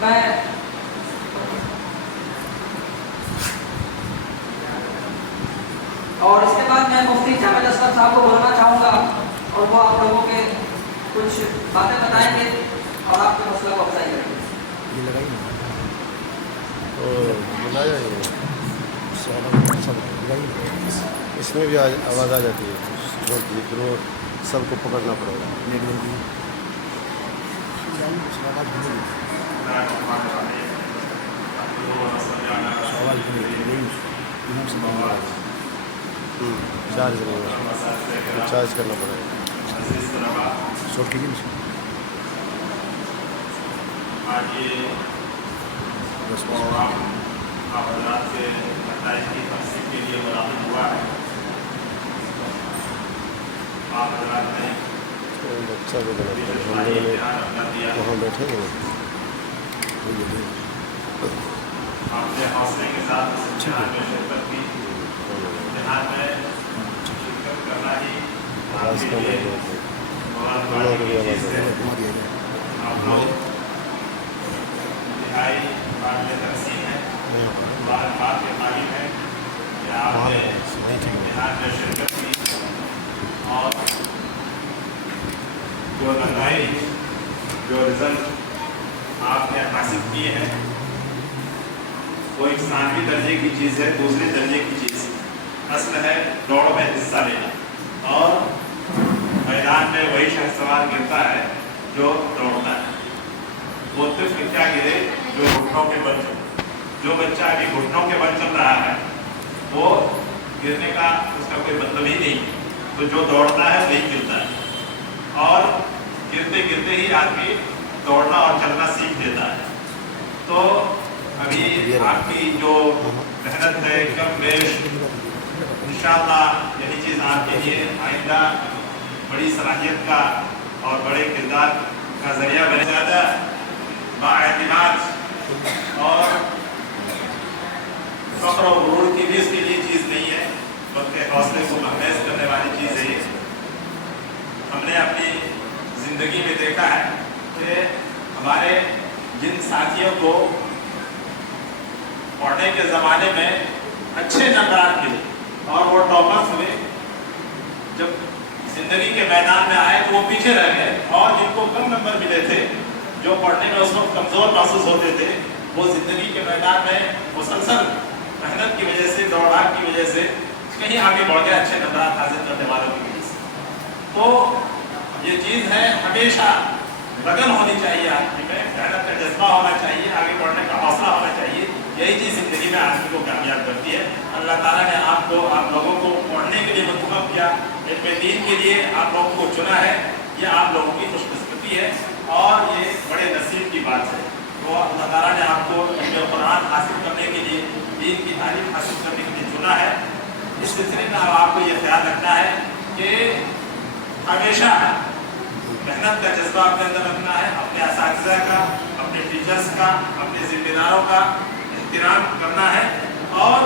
میں اور اس کے بعد میں مفتی جاوید اسلم صاحب کو بلانا چاہوں گا اور وہ آپ لوگوں کے کچھ باتیں بتائیں گے اور آپ کے مسئلہ کو افزائی کریں گے. اس میں بھی آواز آ جاتی ہے تو سب کو پکڑنا پڑے گا. چارج کرنا پڑے گا. آج یہ پروگرام آپ حضرات سے 28 کی تقسیم کے لیے منعقد ہوا ہے. آپ حضرات نے اچھا بھی وہاں بیٹھے گے آپ نے حوصلے کے ساتھ اس امتحان میں شرکت کی. امتحان میں شرکت کرنا ہی آپ کے لیے بہت بڑی چیز ہے. آپ لوگ انتہائی قابل تقسیم ہے. بات کے قابل ہے کہ آپ نے امتحان میں شرکت کی اور جو نتائج جو رزلٹ آپ نے حاصل کیے ہیں وہ ایک ثانوی درجے کی چیز ہے, دوسرے درجے کی چیز. اصل ہے دوڑ میں حصہ لینا اور میدان میں وہی شخص سوار گرتا ہے جو دوڑتا ہے. وہ طفل کیا گرے جو گھٹنوں کے بل چل. جو بچہ ابھی گھٹنوں کے بل چل رہا ہے وہ گرنے کا اس کا کوئی مطلب ہی نہیں. تو جو دوڑتا ہے وہی گرتا ہے اور گرتے گرتے ہی آدمی دوڑنا اور چلنا سیکھ لیتا ہے. تو ابھی آپ کی جو محنت ہے کم بیش انشاءاللہ یہی چیز آپ کے لیے آئندہ بڑی صلاحیت کا اور بڑے کردار کا ذریعہ بنے. زیادہ بااعتماد اور فخر و غرور کی بھی اس کے لیے چیز نہیں ہے, بلکہ حوصلے کو محفوظ کرنے والی چیز ہے. ہم نے اپنی زندگی میں دیکھا ہے کہ ہمارے جن ساتھیوں کو پڑھنے کے زمانے میں اچھے نمبرات ملے اور وہ ٹاپرز ہوئے, جب زندگی کے میدان میں آئے تو وہ پیچھے رہ گئے. اور جن کو کم نمبر ملے تھے, جو پڑھنے میں اس وقت کمزور محسوس ہوتے تھے, وہ زندگی کے میدان میں مسلسل محنت کی وجہ سے, دوڑ کی وجہ سے کہیں آگے بڑھ گئے اچھے نمبرات حاصل کرنے والوں کی وجہ سے. تو یہ چیز ہے ہمیشہ لگن ہونی چاہیے آدمی میں, محنت کا جذبہ ہونا چاہیے, آگے بڑھنے کا حوصلہ ہونا چاہیے. یہی چیز زندگی میں آدمی کو کامیاب کرتی ہے. اللہ تعالیٰ نے آپ لوگوں کو پڑھنے کے لیے منتخب کیا, علم دین کے لیے آپ لوگوں کو چنا ہے. یہ آپ لوگوں کی خوش قسمتی ہے اور یہ بڑے نصیب کی بات ہے. تو اللہ تعالیٰ نے آپ کو علم قرآن حاصل کرنے کے لیے, دین کی تعلیم حاصل کرنے کے لیے چنا ہے. اس سلسلے میں آپ کو یہ خیال رکھنا ہے کہ ہمیشہ محنت کا جذبہ اپنے اندر رکھنا ہے, اپنے اساتذہ کا, اپنے ٹیچرز کا, اپنے ذمہ داروں کا احترام کرنا ہے اور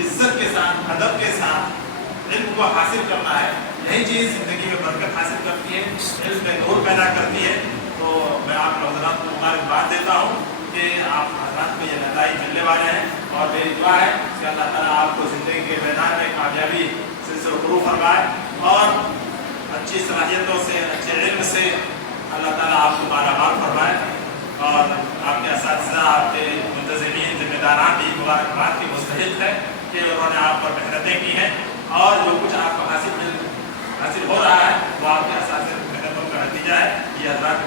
عزت کے ساتھ, ادب کے ساتھ علم کو حاصل کرنا ہے. یہی چیز زندگی میں برکت حاصل کرتی ہے, علم میں نور پیدا کرتی ہے. تو میں آپ حضرات کو مبارکباد دیتا ہوں کہ آپ حضرات کو یہ نتائج ملنے والے ہیں اور میری دعا ہے کہ اللہ تعالیٰ آپ کو زندگی کے میدان میں کامیابی سے سرخرو فرمائے اور اچھی صلاحیتوں سے, اچھے علم سے اللہ تعالیٰ آپ کو مالا مال فرمائے. اور آپ کے اساتذہ, آپ کے منتظمین, ذمہ داران بھی مبارکباد کی مستحق ہے کہ انہوں نے آپ پر محنتیں کی ہیں اور جو کچھ آپ کو حاصل ہو رہا ہے وہ آپ کے اساتذہ کی محنتوں کا نتیجہ ہے. یہ حضرات